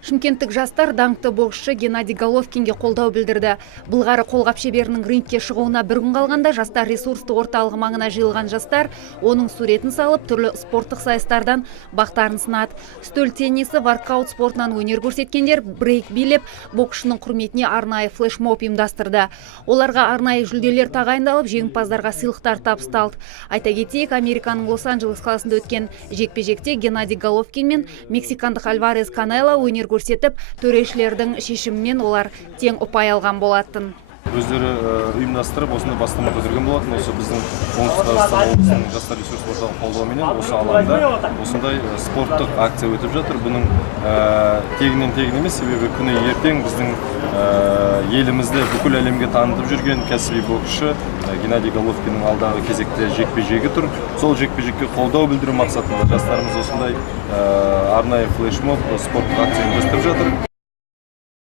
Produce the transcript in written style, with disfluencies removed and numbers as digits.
Шымкенттік жастар даңқты боксшы Геннадий Головкинге қолдау білдірді. Былғары қолғап шеберінің рингке шығуына бір күн қалғанда жастар ресурстық орталығы маңына жиылған жастар оның суретін салып, түрлі спорттық сайыстардан бақтарын сынады. Үстел теннисі, воркаут спортынан өнер көрсеткендер брейк билеп, боксшының құрметіне арнайы флешмоб ұйымдастырды. Оларға арнайы жүлделер тағайындалып, жеңімпаздарға сыйлықтар табысталды. Айта кетейік, Американың Лос-Анджелес қаласында өткен жекпе-жекте Геннадий Головкин мен мексикандық Альварес Канело өнер көрсетіп, төрешілердің шешімімен олар тең ұпай алған болатын. Өздері ұйымдастырып, осыны бастама көтерген болатын. Осы біздің оңтүстік Қазақстан облысының жастар ресурс орталығы қолдауыменен осы алаңда осындай спорттық акция өтіп жатыр. Бұның тегінен емес, себебі күні ертең біздің елімізді бүкіл әлемге танытып жүрген кәсіби боксшы Геннадий Головкиннің алдағы кезекте жекпе-жегі тұр. Сол жекпе-жекке қолдау білдіру мақсатында жастарымыз осындай арнайы флешмоб спорттық акция ұйымдастырып жатыр.